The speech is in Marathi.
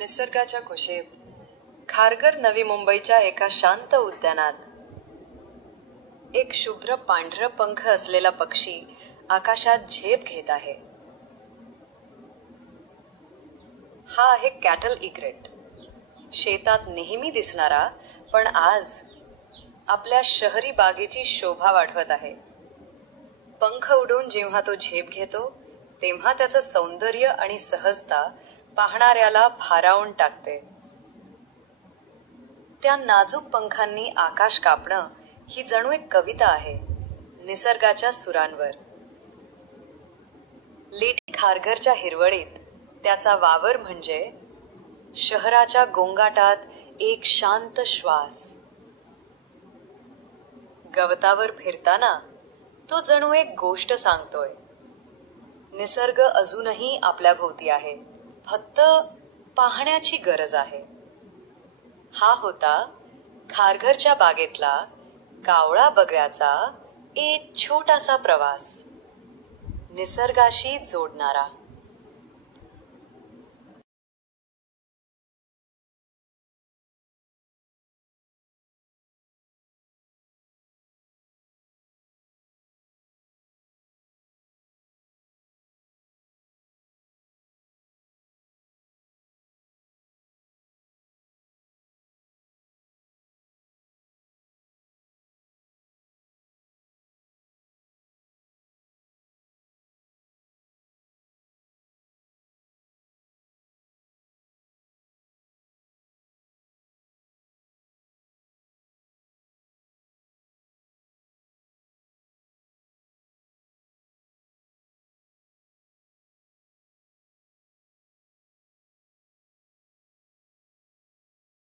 निसर्गाच्या कुशीत खारघर नवी मुंबईच्या एका शांत उद्यानात एक शुभ्र पांढरं पंख असलेला पक्षी आकाशात झेप घेत आहे. हा आहे कॅटल इग्रेट. शेतात नेहमी दिसणारा, पण आज आपल्या शहरी बागेची शोभा वाढवत आहे. पंख उडवून जेव्हा तो झेप घेतो तेव्हा त्याचं सौंदर्य आणि सहजता पाहणाऱ्याला भारावून टाकते. त्या नाजूक पंखांनी आकाश कापणं ही जणू एक कविता आहे निसर्गाच्या सुरांवर. लेठी खारघरच्या हिरवळीत त्याचा वावर म्हणजे शहराच्या गोंगाटात एक शांत श्वास. गवतावर फिरताना तो जणू एक गोष्ट सांगतोय. निसर्ग अजूनही आपल्या भोवती आहे, फक्त पाहण्याची गरज आहे. हा होता खारघरच्या बागेतला कावळा बगळ्याचा एक छोटासा प्रवास, निसर्गाशी जोडणारा.